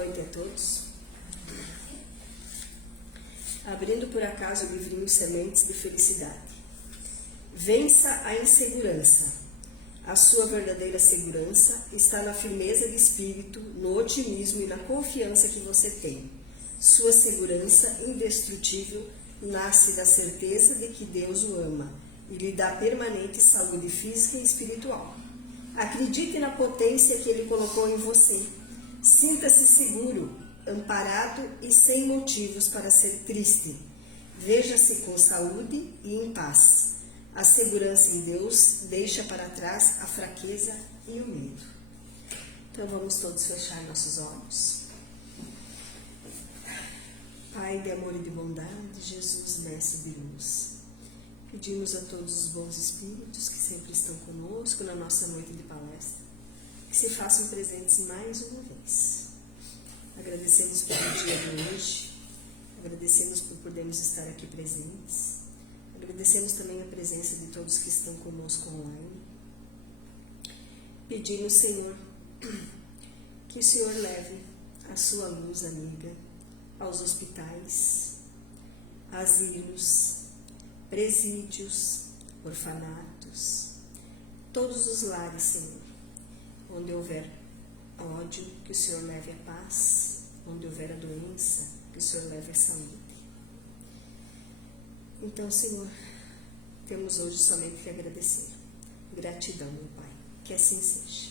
noite a todos. Abrindo por acaso o livrinho Sementes de Felicidade. Vença a insegurança. A sua verdadeira segurança está na firmeza de espírito, no otimismo e na confiança que você tem. Sua segurança indestrutível nasce da certeza de que Deus o ama e lhe dá permanente saúde física e espiritual. Acredite na potência que Ele colocou em você. Sinta-se seguro, amparado e sem motivos para ser triste. Veja-se com saúde e em paz. A segurança em Deus deixa para trás a fraqueza e o medo. Então vamos todos fechar nossos olhos. Pai de amor e de bondade, Jesus, mestre de luz, pedimos a todos os bons espíritos que sempre estão conosco na nossa noite de palestra, que se façam presentes mais uma vez. Agradecemos pelo dia de hoje, agradecemos por podermos estar aqui presentes, agradecemos também a presença de todos que estão conosco online. Pedimos, Senhor, que o Senhor leve a sua luz amiga aos hospitais, asilos, presídios, orfanatos, todos os lares, Senhor, onde houver ódio, que o Senhor leve a paz, onde houver a doença, que o Senhor leve a saúde. Então, Senhor, temos hoje somente que agradecer. Gratidão, meu Pai, que assim seja.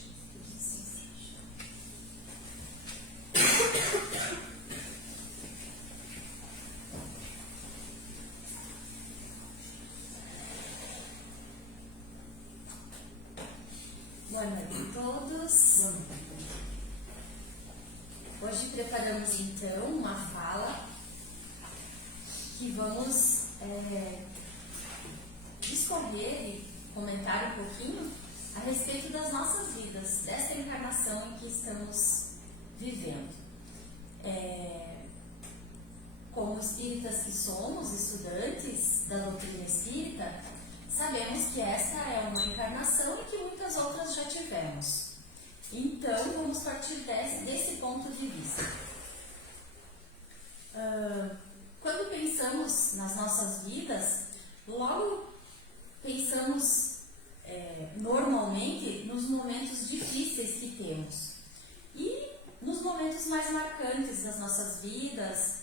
Boa noite a todos. Hoje preparamos então uma fala que vamos discorrer e comentar um pouquinho a respeito das nossas vidas, desta encarnação em que estamos vivendo. Como espíritas que somos, estudantes da doutrina espírita, sabemos que esta é uma encarnação e que muitas outras já tivemos. Então, vamos partir desse ponto de vista. Quando pensamos nas nossas vidas, logo pensamos normalmente nos momentos difíceis que temos. E nos momentos mais marcantes das nossas vidas,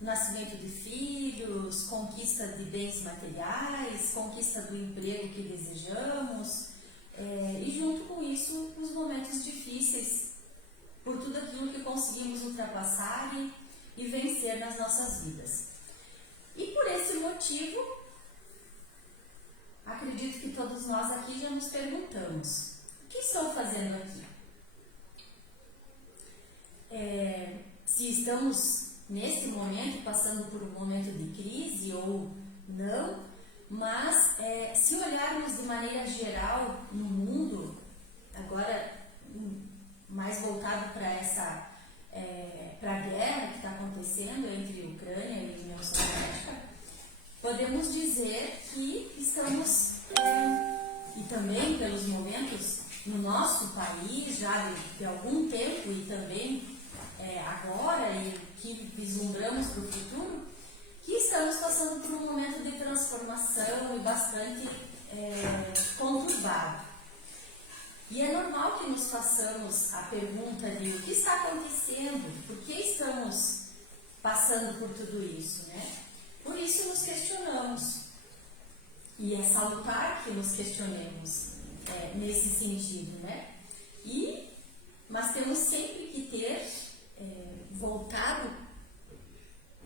nascimento de filhos, conquista de bens materiais, conquista do emprego que desejamos, e junto com isso, os momentos difíceis, por tudo aquilo que conseguimos ultrapassar e vencer nas nossas vidas. E por esse motivo, acredito que todos nós aqui já nos perguntamos: o que estou fazendo aqui? Se estamos nesse momento passando por um momento de crise ou não, mas se olharmos de maneira geral no mundo, agora mais voltado para a guerra que está acontecendo entre Ucrânia e União Soviética, podemos dizer que estamos, e também pelos momentos no nosso país já de algum tempo e também agora e que vislumbramos para o futuro, que estamos passando por um momento de transformação e bastante conturbado. E é normal que nos façamos a pergunta de o que está acontecendo, por que estamos passando por tudo isso, né? Por isso nos questionamos. E é salutar que nos questionemos nesse sentido, né? Mas temos sempre que ter voltado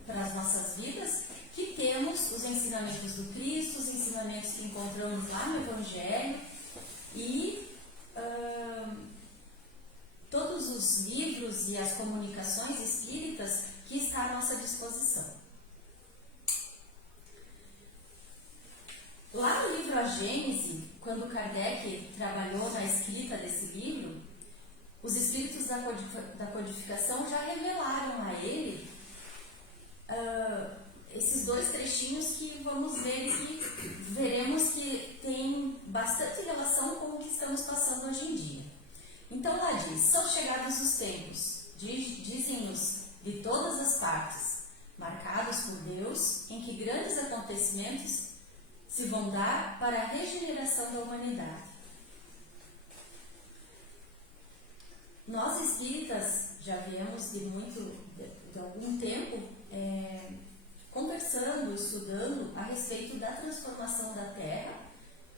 para as nossas vidas, que temos os ensinamentos do Cristo, os ensinamentos que encontramos lá no Evangelho e todos os livros e as comunicações espíritas que estão à nossa disposição. Lá no livro A Gênese, quando Kardec trabalhou na escrita desse livro, os espíritos da codificação já revelaram a ele esses dois trechinhos que vamos ver e que veremos que tem bastante relação com o que estamos passando hoje em dia. Então lá diz: são chegados os tempos marcados por Deus, em que grandes acontecimentos se vão dar para a regeneração da humanidade. Nós espíritas já viemos de algum tempo conversando, estudando a respeito da transformação da Terra,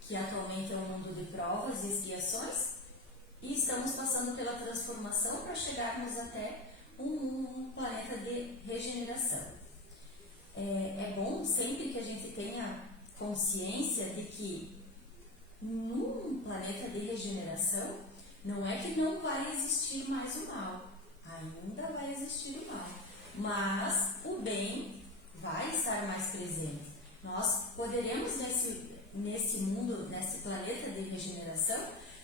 que atualmente é um mundo de provas e expiações, e estamos passando pela transformação para chegarmos até um planeta de regeneração. É bom sempre que a gente tenha consciência de que num planeta de regeneração não é que não vai existir mais o mal, ainda vai existir o mal, mas o bem vai estar mais presente. Nós poderemos nesse mundo, nesse planeta de regeneração,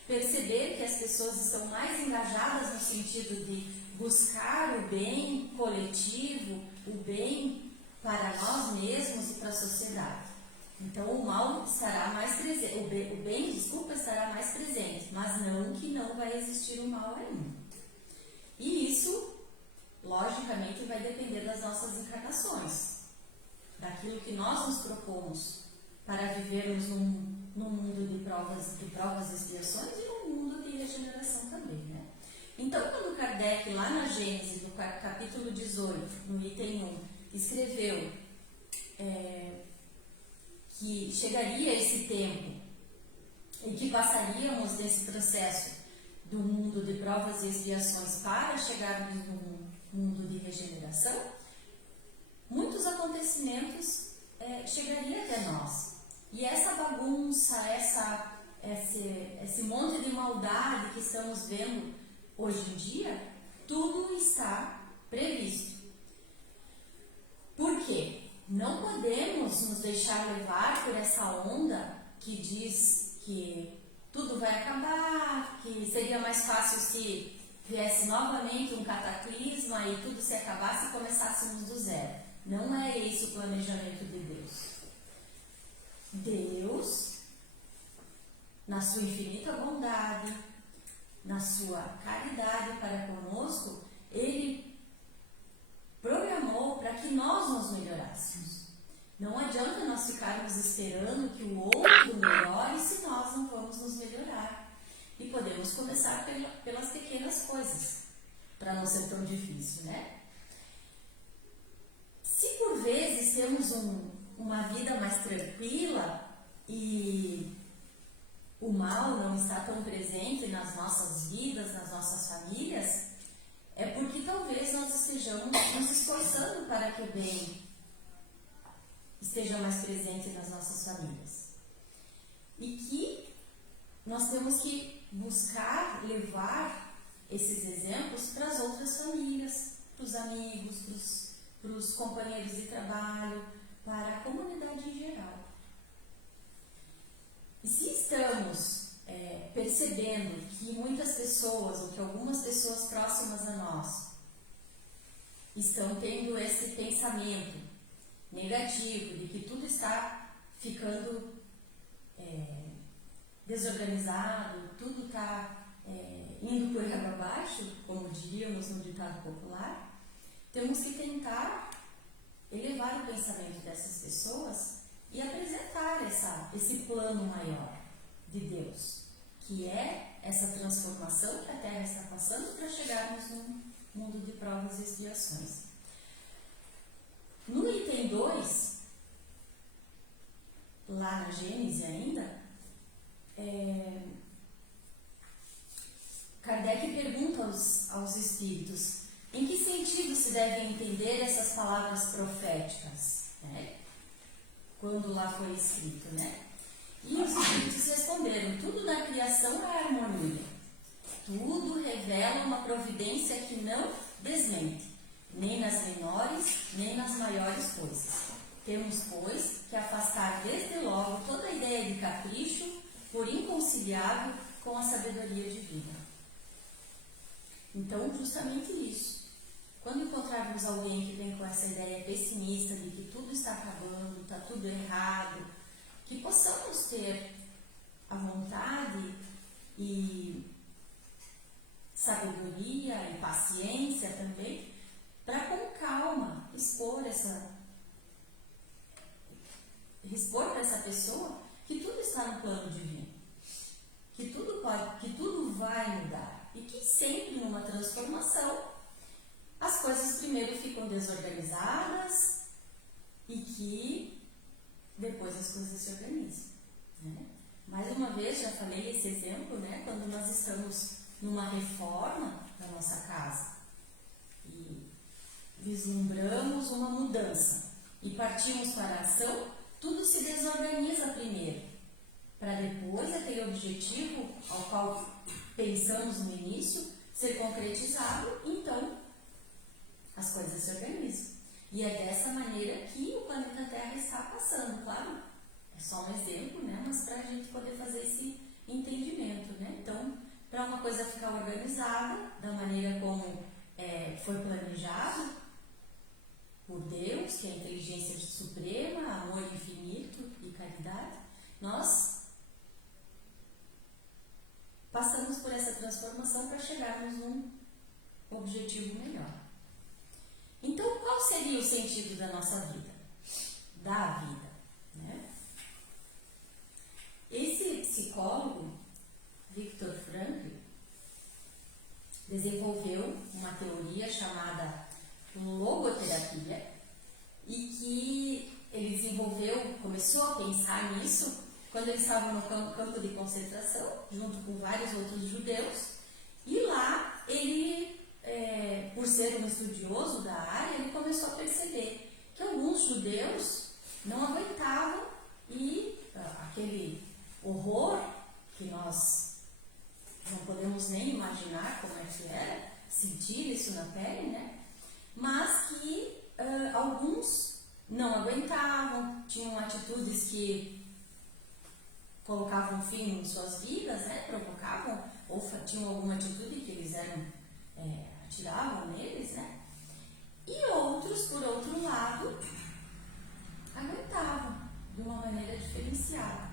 perceber que as pessoas estão mais engajadas no sentido de buscar o bem coletivo, o bem para nós mesmos e para a sociedade. Então o mal estará mais presente, o bem, estará mais presente, mas não que não vai existir o mal ainda. E isso, logicamente, vai depender das nossas encarnações, daquilo que nós nos propomos para vivermos num mundo de provas e expiações e num mundo de regeneração também, né? Então, quando Kardec, lá na Gênesis, no capítulo 18, no item 1, escreveu que chegaria esse tempo e que passaríamos nesse processo do mundo de provas e expiações para chegarmos num mundo de regeneração, muitos acontecimentos chegariam até nós. E essa bagunça, esse monte de maldade que estamos vendo hoje em dia, tudo está previsto. Por quê? Não podemos nos deixar levar por essa onda que diz que tudo vai acabar, que seria mais fácil se viesse novamente um cataclisma e tudo se acabasse e começássemos do zero. Não é esse o planejamento de Deus. Deus, na sua infinita bondade, na sua caridade para conosco, Ele programou para que nós nos melhorássemos. Não adianta nós ficarmos esperando que o outro melhore se nós não vamos nos melhorar. E podemos começar pelas pequenas coisas, para não ser tão difícil, né? Se por vezes temos uma vida mais tranquila e o mal não está tão presente nas nossas vidas, nas nossas famílias, é porque talvez nós estejamos nos esforçando para que o bem esteja mais presente nas nossas famílias. E que nós temos que buscar levar esses exemplos para as outras famílias, para os amigos, para os companheiros de trabalho, para a comunidade em geral. E se estamos percebendo que muitas pessoas, ou que algumas pessoas próximas a nós, estão tendo esse pensamento negativo de que tudo está ficando desorganizado, tudo está indo por água abaixo, como diríamos no ditado popular, temos que tentar elevar o pensamento dessas pessoas e apresentar esse plano maior de Deus, que é essa transformação que a Terra está passando para chegarmos num mundo de provas e expiações. No item 2, lá na Gênesis ainda, Kardec pergunta aos espíritos em que sentido se devem entender essas palavras proféticas, né? Quando lá foi escrito, né? E os espíritos responderam: tudo na criação é harmonia, tudo revela uma providência que não desmente, nem nas menores, nem nas maiores coisas. Temos, pois, que afastar desde logo toda ideia de capricho, por inconciliável com a sabedoria divina. Então, justamente isso. Quando encontrarmos alguém que vem com essa ideia pessimista de que tudo está acabando, está tudo errado, que possamos ter a vontade e sabedoria e paciência também para com calma expor para essa pessoa que tudo está no plano divino, que tudo vai mudar e que sempre numa transformação as coisas primeiro ficam desorganizadas e que depois as coisas se organizam, né? Mais uma vez, já falei esse exemplo, né? Quando nós estamos numa reforma da nossa casa e vislumbramos uma mudança e partimos para a ação, tudo se desorganiza primeiro, para depois aquele objetivo ao qual pensamos no início ser concretizado, então as coisas se organizam. E é dessa maneira que o planeta Terra está passando, claro. É só um exemplo, né? Mas para a gente poder fazer esse entendimento, né? Então, para uma coisa ficar organizada da maneira como foi planejado por Deus, que é a inteligência suprema, amor infinito e caridade, nós passamos por essa transformação para chegarmos num objetivo melhor. Então, qual seria o sentido da nossa vida? Da vida, né? Esse psicólogo, Viktor Frankl, desenvolveu uma teoria chamada logoterapia e que ele começou a pensar nisso quando ele estava no campo de concentração, junto com vários outros judeus, e lá ele, por ser um estudioso da área, ele começou a perceber que alguns judeus não aguentavam e aquele horror que nós não podemos nem imaginar como é que era, sentir isso na pele, né? Mas que alguns não aguentavam, tinham atitudes que colocavam fim em suas vidas, né? Provocavam, ou tinham alguma atitude que eles atiravam neles, né? E outros, por outro lado, aguentavam de uma maneira diferenciada.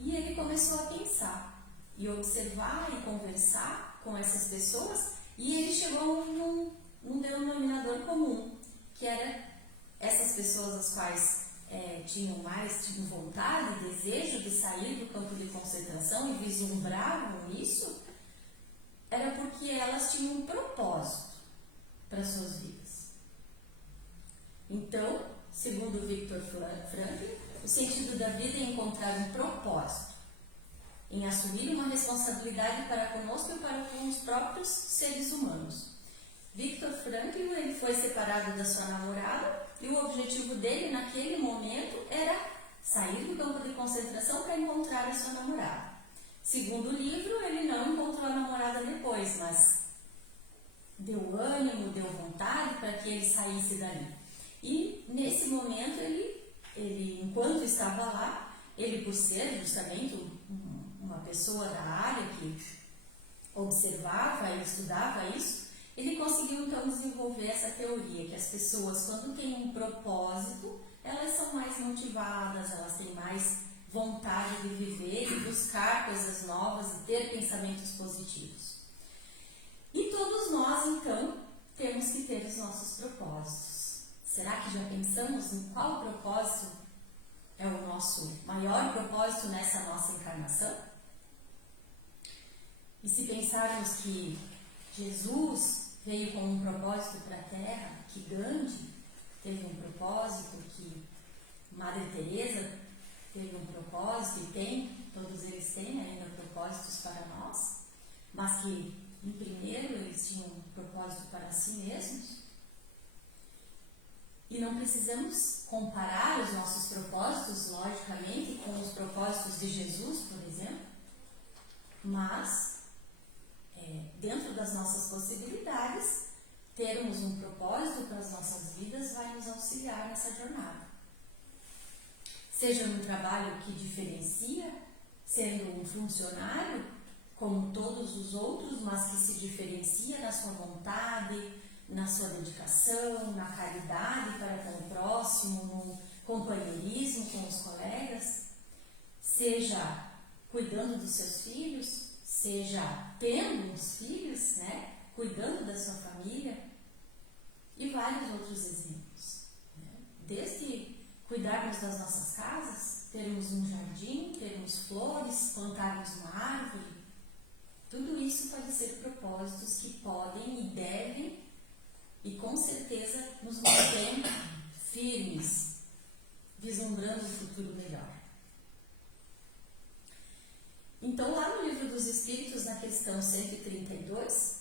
E ele começou a pensar e observar e conversar com essas pessoas, e ele chegou num denominador comum, que era essas pessoas as quais tinham vontade, desejo de sair do campo de concentração e vislumbravam isso, era porque elas tinham um propósito para suas vidas. Então, segundo Viktor Frankl, o sentido da vida é encontrar um propósito, em assumir uma responsabilidade para conosco e para com os próprios seres humanos. Viktor Frankl, ele foi separado da sua namorada e o objetivo dele naquele momento era sair do campo de concentração para encontrar a sua namorada. Segundo o livro, ele não encontrou a namorada depois, mas deu ânimo, deu vontade para que ele saísse dali. E nesse momento, ele enquanto estava lá, ele, por ser justamente uma pessoa da área que observava e estudava isso, ele conseguiu então desenvolver essa teoria que as pessoas, quando têm um propósito, elas são mais motivadas, elas têm mais vontade de viver, de buscar coisas novas e ter pensamentos positivos. E todos nós, então, temos que ter os nossos propósitos. Será que já pensamos em qual propósito é o nosso maior propósito nessa nossa encarnação? E se pensarmos que Jesus veio com um propósito para a Terra, que Gandhi teve um propósito, que Madre Teresa teve um propósito e todos eles têm ainda propósitos para nós, mas que em primeiro eles tinham um propósito para si mesmos. E não precisamos comparar os nossos propósitos, logicamente, com os propósitos de Jesus, por exemplo, mas dentro das nossas possibilidades, termos um propósito para as nossas vidas vai nos auxiliar nessa jornada. Seja num trabalho que diferencia, sendo um funcionário, como todos os outros, mas que se diferencia na sua vontade, na sua dedicação, na caridade para com o próximo, no companheirismo com os colegas, seja cuidando dos seus filhos, seja tendo os filhos, né, cuidando da sua família, E vários outros exemplos, né? Desde cuidarmos das nossas casas, termos um jardim, termos flores, plantarmos uma árvore, tudo isso pode ser propósitos que podem e devem e com certeza nos mantêm firmes, vislumbrando um futuro melhor. Então, lá no Livro dos Espíritos, na questão 132,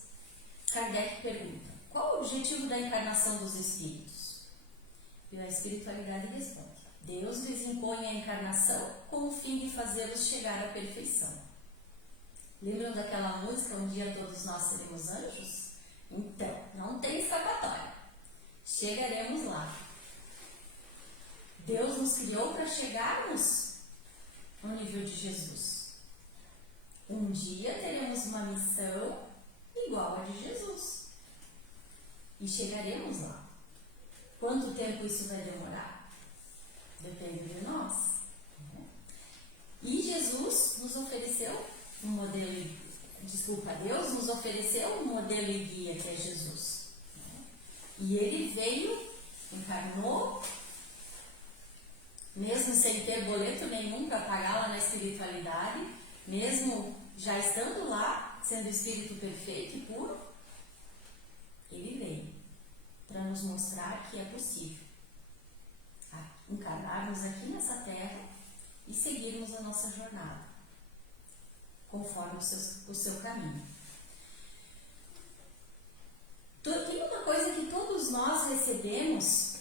Kardec pergunta: qual o objetivo da encarnação dos espíritos? E a espiritualidade responde: Deus lhes impõe a encarnação com o fim de fazê-los chegar à perfeição. Lembram daquela música, Um Dia Todos Nós Seremos Anjos? Então, não tem escapatória. Chegaremos lá. Deus nos criou para chegarmos ao nível de Jesus. Um dia teremos uma missão igual a de Jesus. E chegaremos lá. Quanto tempo isso vai demorar? Depende de nós. Né? E Jesus nos ofereceu um modelo, Deus nos ofereceu um modelo e guia que é Jesus. Né? E ele veio, encarnou, mesmo sem ter boleto nenhum para pagar lá na espiritualidade, mesmo já estando lá, sendo espírito perfeito e puro, ele veio para nos mostrar que é possível encarnarmos aqui nessa terra e seguirmos a nossa jornada, conforme o seu caminho. Tem uma coisa que todos nós recebemos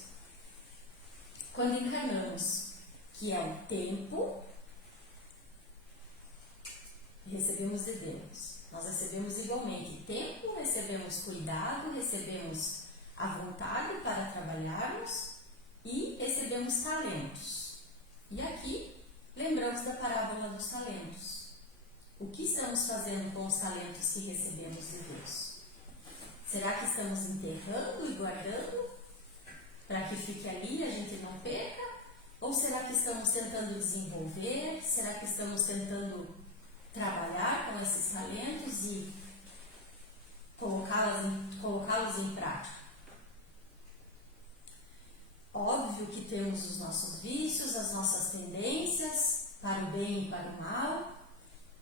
quando encarnamos, que é o tempo. Recebemos de Deus. Nós recebemos igualmente tempo, recebemos cuidado, recebemos a vontade para trabalharmos e recebemos talentos. E aqui, lembramos da parábola dos talentos. O que estamos fazendo com os talentos que recebemos de Deus? Será que estamos enterrando e guardando para que fique ali e a gente não perca? Ou será que estamos tentando desenvolver? Será que estamos tentando trabalhar com esses talentos e colocá-los em prática? Óbvio que temos os nossos vícios, as nossas tendências para o bem e para o mal,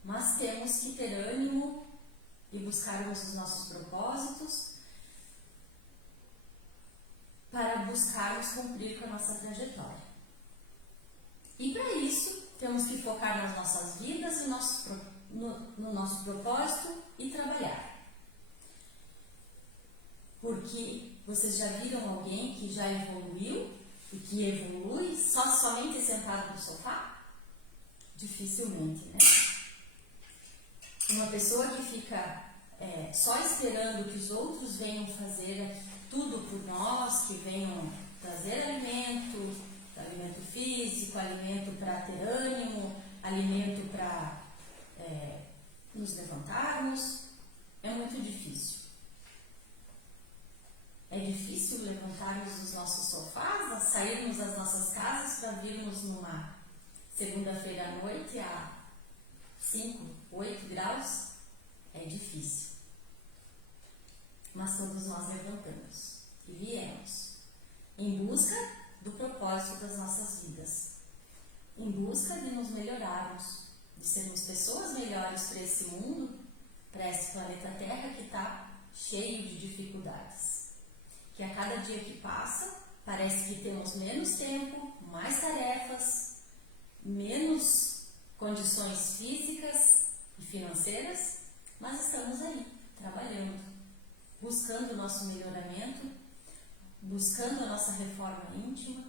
mas temos que ter ânimo e buscarmos os nossos propósitos para buscarmos cumprir com a nossa trajetória. E para isso, temos que focar nas nossas vidas e no nosso propósito e trabalhar. Porque vocês já viram alguém que já evoluiu e que evolui somente sentado no sofá? Dificilmente, né? Uma pessoa que fica só esperando que os outros venham fazer tudo por nós, que venham trazer alimento físico, alimento para ter ânimo, alimento para nos levantarmos, é muito difícil. É difícil levantarmos dos nossos sofás, sairmos das nossas casas para virmos numa segunda-feira à noite a 5, 8 graus. É difícil. Mas todos nós levantamos e viemos em busca do propósito das nossas vidas, em busca de nos melhorarmos, de sermos pessoas melhores para esse mundo, para esse planeta Terra que está cheio de dificuldades. Que a cada dia que passa, parece que temos menos tempo, mais tarefas, menos condições físicas e financeiras, mas estamos aí, trabalhando, buscando o nosso melhoramento, buscando a nossa reforma íntima,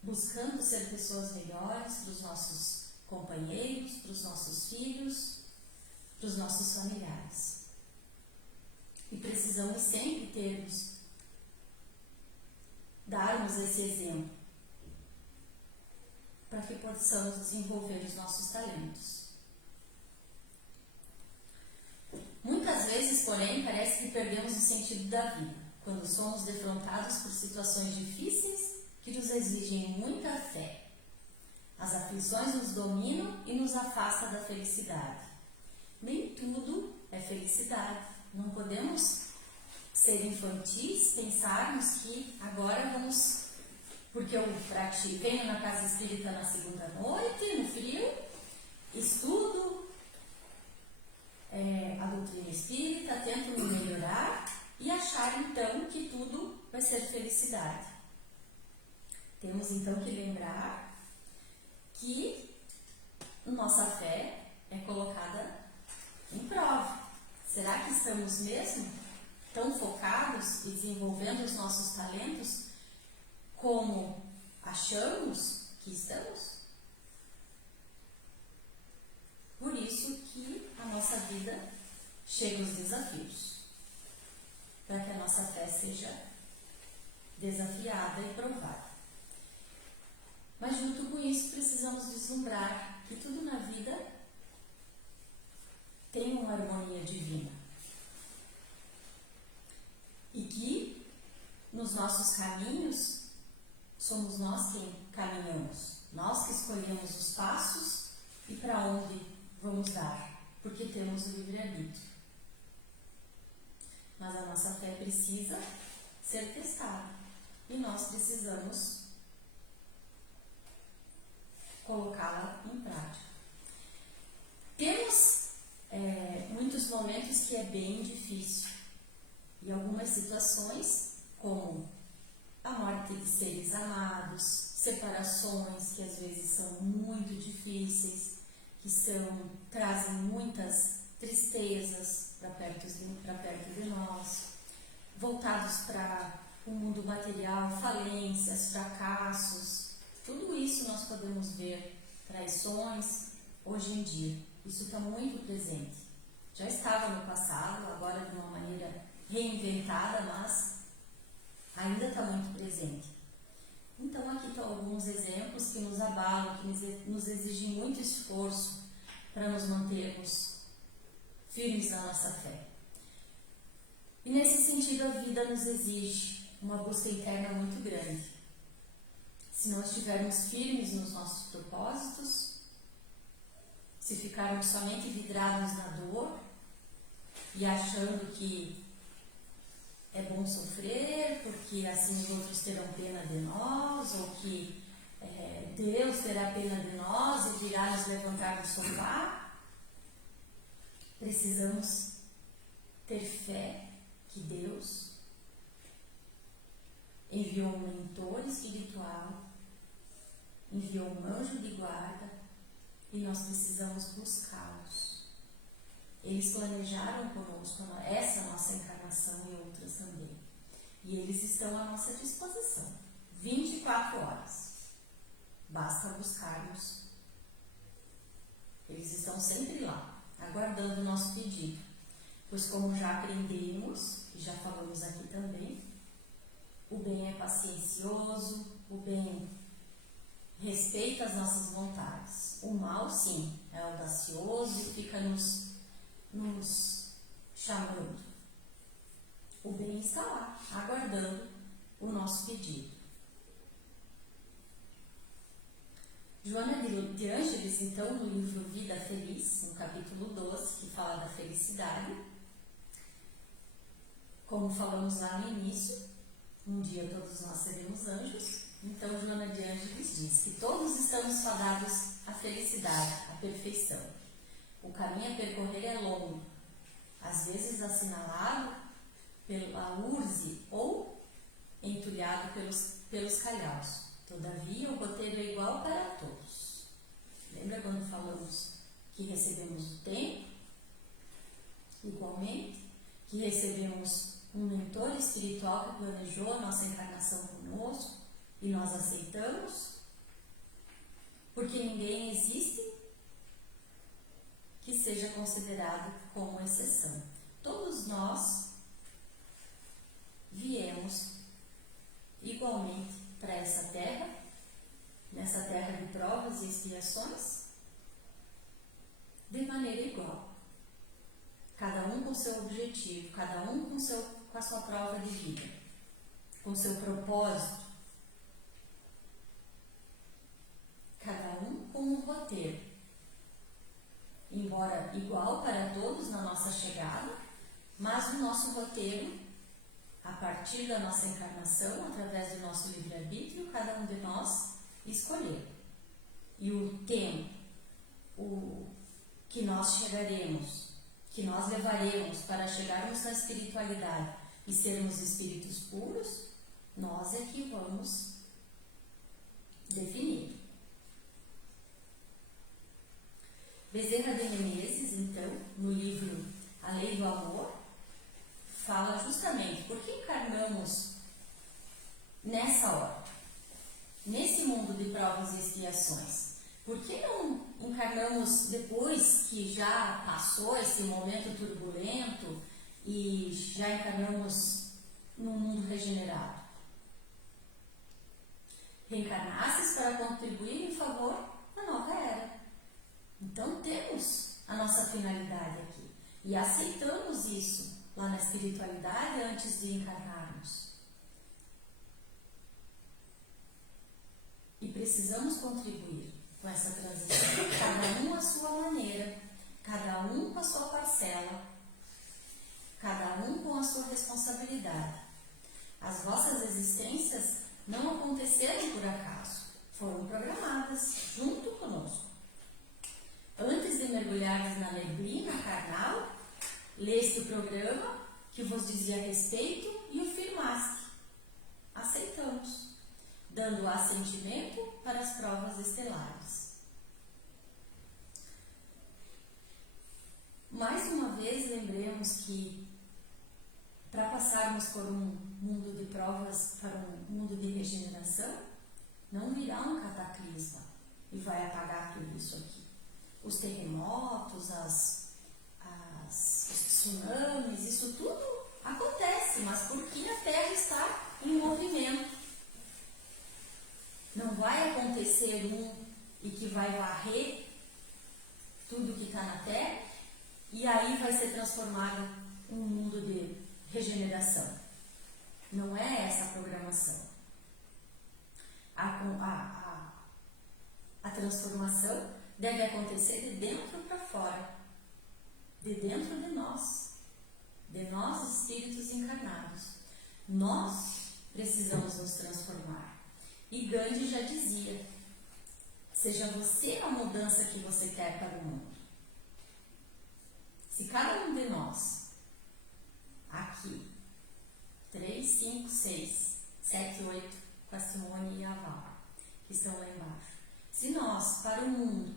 buscando ser pessoas melhores para os nossos companheiros, para os nossos filhos, para os nossos familiares. E precisamos sempre darmos esse exemplo para que possamos desenvolver os nossos talentos. Muitas vezes, porém, parece que perdemos o sentido da vida, quando somos defrontados por situações difíceis que nos exigem muita fé. As aflições nos dominam e nos afastam da felicidade. Nem tudo é felicidade. Não podemos ser infantis, pensarmos que agora vamos, porque eu venho na casa espírita na segunda noite, no frio, estudo a doutrina espírita, tento me melhorar e achar então que tudo vai ser felicidade. Temos então que lembrar que nossa fé é colocada em prova. Será que estamos mesmo tão focados e desenvolvendo os nossos talentos como achamos que estamos? Por isso que a nossa vida chega aos desafios, para que a nossa fé seja desafiada e provada. Mas junto com isso precisamos vislumbrar que tudo na vida tem uma harmonia divina. E que nos nossos caminhos somos nós quem caminhamos, nós que escolhemos os passos e para onde vamos dar, porque temos o livre-arbítrio. Mas a nossa fé precisa ser testada e nós precisamos colocá-la em prática. Temos muitos momentos que é bem difícil e algumas situações, como a morte de seres amados, separações que às vezes são muito difíceis, que trazem muitas tristezas para perto de nós, voltados para o mundo material, falências, fracassos, tudo isso nós podemos ver, traições, hoje em dia. Isso está muito presente. Já estava no passado, agora de uma maneira reinventada, mas ainda está muito presente. Então aqui estão alguns exemplos que nos abalam, que nos exigem muito esforço para nos mantermos firmes na nossa fé. E nesse sentido a vida nos exige uma busca interna muito grande. Se não estivermos firmes nos nossos propósitos, se ficarmos somente vidrados na dor e achando que é bom sofrer, porque assim os outros terão pena de nós, ou que Deus terá pena de nós e virá nos levantar do sofá, precisamos ter fé que Deus enviou um mentor espiritual, enviou um anjo de guarda e nós precisamos buscá-los. Eles planejaram conosco essa nossa encarnação e outras também. E eles estão à nossa disposição, 24 horas. Basta buscarmos. Eles estão sempre lá, aguardando o nosso pedido. Pois como já aprendemos, e já falamos aqui também, o bem é paciencioso, o bem respeita as nossas vontades. O mal, sim, é audacioso e fica nos chamando. O bem está lá, aguardando o nosso pedido. Joana de Ângeles, então, no livro Vida Feliz, no capítulo 12, que fala da felicidade, como falamos lá no início, um dia todos nós seremos anjos. Então, Joana de Ângeles diz que todos estamos fadados à felicidade, à perfeição. O caminho a percorrer é longo, às vezes assinalado pela urze ou entulhado pelos calhaus. Todavia, o roteiro é igual para todos. Lembra quando falamos que recebemos o tempo? Igualmente, que recebemos um mentor espiritual que planejou a nossa encarnação conosco e nós aceitamos, porque ninguém existe que seja considerado como exceção. Todos nós viemos igualmente para essa terra, nessa terra de provas e expiações, de maneira igual. Cada um com seu objetivo, cada um com a sua prova de vida, com seu propósito, cada um com um roteiro. Embora igual para todos na nossa chegada, mas o nosso roteiro a partir da nossa encarnação, através do nosso livre-arbítrio, cada um de nós escolher. E o tempo, que nós chegaremos, que nós levaremos para chegarmos na espiritualidade e sermos espíritos puros, nós é que vamos definir. Bezerra de Menezes, então, no livro A Lei do Amor, fala justamente por que encarnamos nessa hora, nesse mundo de provas e expiações. Por que não encarnamos depois que já passou esse momento turbulento e já encarnamos num mundo regenerado? Reencarnastes para contribuir em favor da nova era. Então temos a nossa finalidade aqui e aceitamos isso lá na espiritualidade antes de encarnarmos. E precisamos contribuir com essa transição, cada um à sua maneira, cada um com a sua parcela, cada um com a sua responsabilidade. As vossas existências não aconteceram por acaso, foram programadas junto conosco. Antes de mergulhares na neblina carnal, leste o programa que vos dizia respeito e o firmaste. Aceitamos, dando assentimento para as provas estelares. Mais uma vez, lembremos que para passarmos por um mundo de provas, para um mundo de regeneração, não virá um cataclisma e vai apagar tudo isso aqui. Os terremotos, os tsunamis, isso tudo acontece, mas porque a Terra está em movimento. Não vai acontecer e que vai varrer tudo que está na Terra e aí vai ser transformado um mundo de regeneração. Não é essa a programação. A transformação deve acontecer de dentro para fora, de dentro de nós espíritos encarnados. Nós precisamos nos transformar. E Gandhi já dizia: seja você a mudança que você quer para o mundo. Se cada um de nós, aqui, 3, 5, 6, 7, 8, com a Simone e a Val, que estão lá embaixo, se nós, para o mundo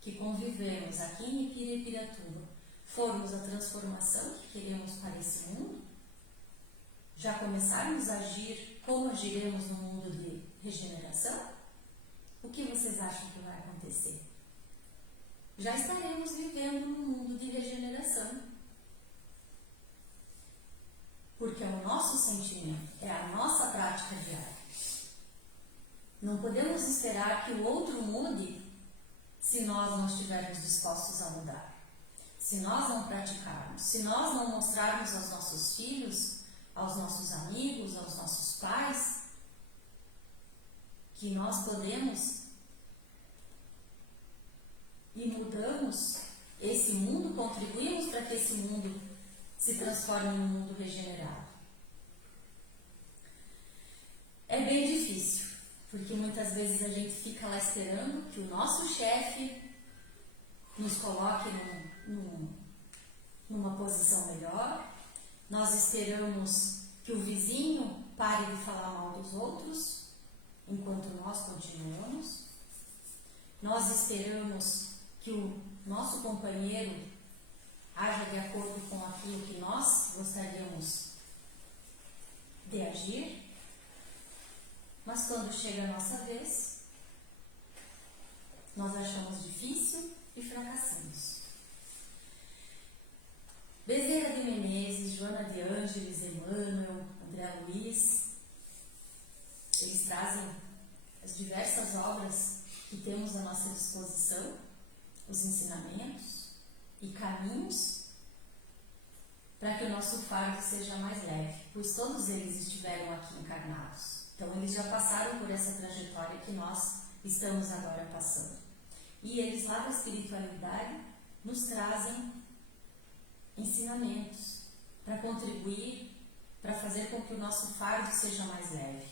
que convivemos aqui em Ipira e Piratuba, formos a transformação que queremos para esse mundo, já começarmos a agir como agiremos no mundo de regeneração, o que vocês acham que vai acontecer? Já estaremos vivendo num mundo de regeneração. Porque é o nosso sentimento, é a nossa prática diária. Não podemos esperar que o outro mude se nós não estivermos dispostos a mudar. Se nós não praticarmos, se nós não mostrarmos aos nossos filhos, aos nossos amigos, aos nossos pais, que nós podemos e mudamos esse mundo, contribuímos para que esse mundo se transforme em um mundo regenerado. É bem difícil, porque muitas vezes a gente fica lá esperando que o nosso chefe nos coloque numa posição melhor, nós esperamos que o vizinho pare de falar mal dos outros, enquanto nós continuamos, nós esperamos que o nosso companheiro haja de acordo com aquilo que nós gostaríamos de agir, mas quando chega a nossa vez, nós achamos difícil e fracassamos. Bezerra de Menezes, Joana de Ângeles, Emmanuel, André Luiz, eles trazem as diversas obras que temos à nossa disposição, os ensinamentos e caminhos para que o nosso fardo seja mais leve, pois todos eles estiveram aqui encarnados. Então, eles já passaram por essa trajetória que nós estamos agora passando. E eles, lá da espiritualidade, nos trazem ensinamentos para contribuir para fazer com que o nosso fardo seja mais leve.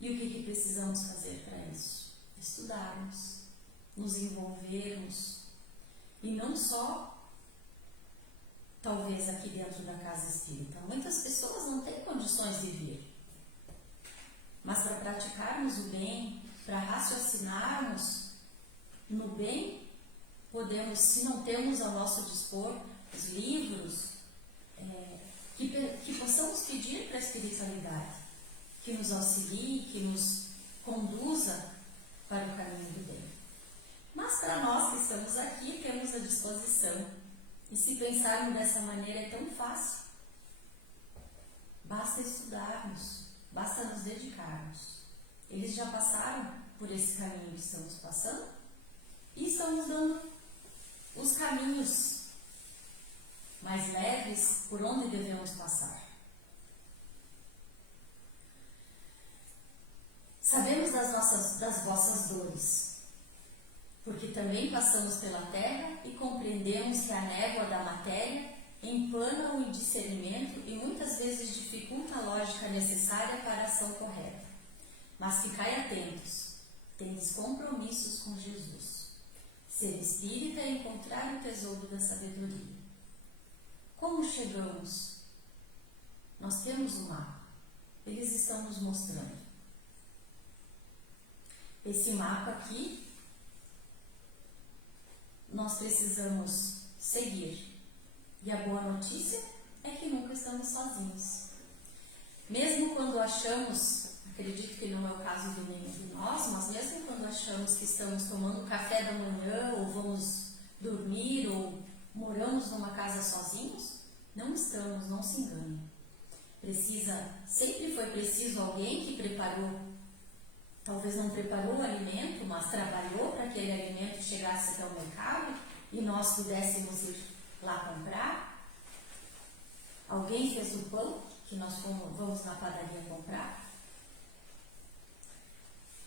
E o que precisamos fazer para isso? Estudarmos, nos envolvermos, e não só, talvez, aqui dentro da casa espírita. Muitas pessoas não têm condições de vir, mas para praticarmos o bem, para raciocinarmos no bem, podemos, se não temos ao nosso dispor os livros, que possamos pedir para a espiritualidade, que nos auxilie, que nos conduza para o caminho do bem. Mas para nós que estamos aqui, temos a disposição. E se pensarmos dessa maneira é tão fácil. Basta estudarmos, basta nos dedicarmos. Eles já passaram por esse caminho que estamos passando e estamos dando os caminhos mais leves por onde devemos passar. Sabemos das vossas dores, porque também passamos pela terra e compreendemos que a névoa da matéria empana o discernimento e muitas vezes dificulta a lógica necessária para a ação correta. Mas ficai atentos, tendes compromissos com Jesus. Ser espírita é encontrar o tesouro da sabedoria. Como chegamos? Nós temos um mapa, eles estão nos mostrando. Esse mapa aqui, nós precisamos seguir. E a boa notícia é que nunca estamos sozinhos. Mesmo quando achamos, acredito que não é o caso de nenhum de nós, mas mesmo quando achamos que estamos tomando café da manhã, ou vamos dormir, ou moramos numa casa sozinhos, não estamos, não se engane. Sempre foi preciso alguém que preparou, talvez não preparou o alimento, mas trabalhou para que aquele alimento chegasse até o mercado e nós pudéssemos ir lá comprar. Alguém fez o pão que nós vamos na padaria comprar.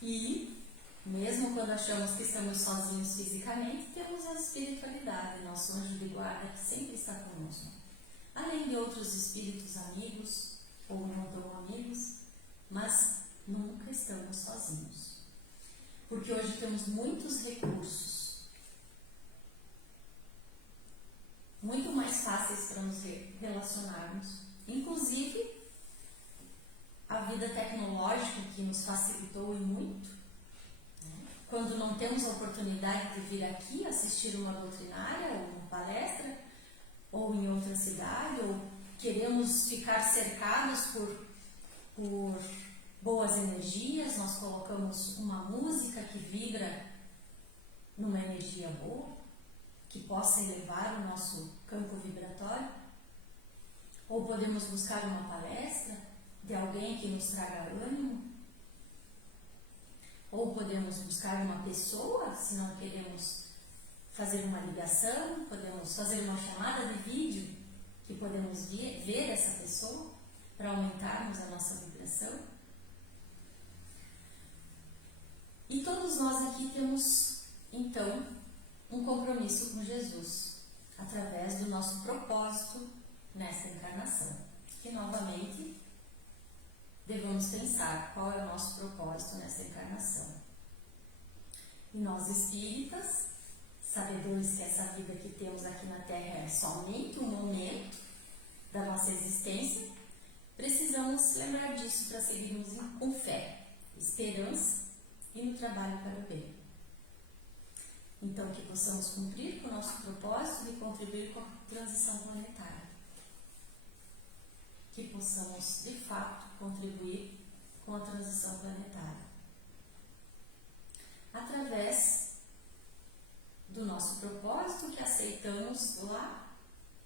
E mesmo quando achamos que estamos sozinhos fisicamente, temos a espiritualidade, nosso anjo de guarda que sempre está conosco. Além de outros espíritos amigos ou não tão amigos, mas nunca estamos sozinhos. Porque hoje temos muitos recursos, muito mais fáceis para nos relacionarmos. Inclusive, a vida tecnológica que nos facilitou e muito. Quando não temos a oportunidade de vir aqui assistir uma doutrinária ou uma palestra, ou em outra cidade, ou queremos ficar cercados por boas energias, nós colocamos uma música que vibra numa energia boa, que possa elevar o nosso campo vibratório, ou podemos buscar uma palestra de alguém que nos traga ânimo, ou podemos buscar uma pessoa, se não queremos fazer uma ligação, podemos fazer uma chamada de vídeo, que podemos ver essa pessoa, para aumentarmos a nossa vibração. E todos nós aqui temos, então, um compromisso com Jesus, através do nosso propósito nessa encarnação. Que, novamente, devemos pensar qual é o nosso propósito nessa encarnação. E nós espíritas, sabedores que essa vida que temos aqui na Terra é somente um momento da nossa existência, precisamos lembrar disso para seguirmos com fé, esperança e no trabalho para o bem. Então, que possamos cumprir com o nosso propósito de contribuir com a transição planetária. Que possamos, de fato, contribuir com a transição planetária. Através do nosso propósito que aceitamos lá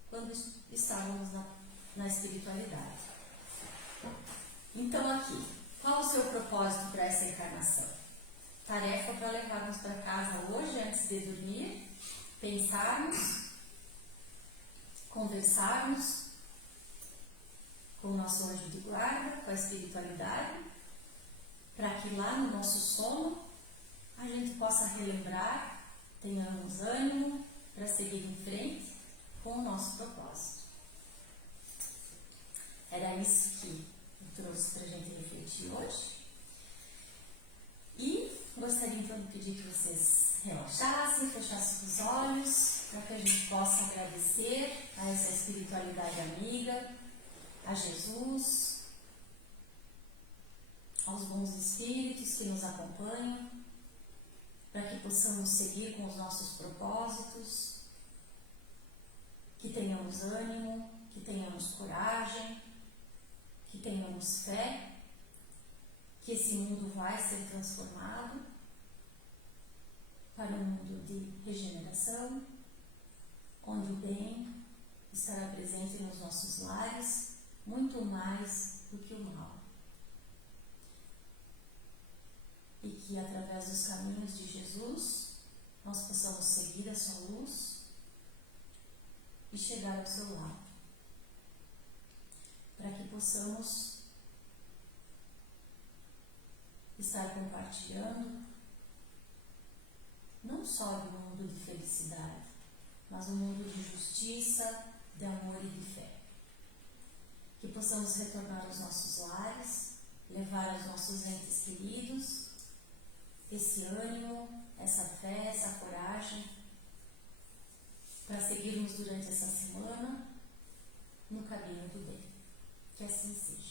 quando estávamos na espiritualidade. Então, aqui, qual o seu propósito para essa encarnação? Tarefa para levarmos para casa hoje, antes de dormir, pensarmos, conversarmos com o nosso anjo de guarda, com a espiritualidade, para que lá no nosso sono a gente possa relembrar, tenhamos ânimo para seguir em frente com o nosso propósito. Era isso que eu trouxe para a gente refletir hoje. E gostaria então de pedir que vocês relaxassem, fechassem os olhos, para que a gente possa agradecer a essa espiritualidade amiga, a Jesus, aos bons espíritos que nos acompanham, para que possamos seguir com os nossos propósitos, que tenhamos ânimo, que tenhamos coragem, que tenhamos fé, que esse mundo vai ser transformado para um mundo de regeneração, onde o bem estará presente nos nossos lares, muito mais do que o mal. E que através dos caminhos de Jesus, nós possamos seguir a sua luz e chegar ao seu lado, para que possamos estar compartilhando não só do mundo de felicidade, mas um mundo de justiça, de amor e de fé. Que possamos retornar aos nossos lares, levar aos nossos entes queridos esse ânimo, essa fé, essa coragem, para seguirmos durante essa semana no caminho do bem. Que assim seja.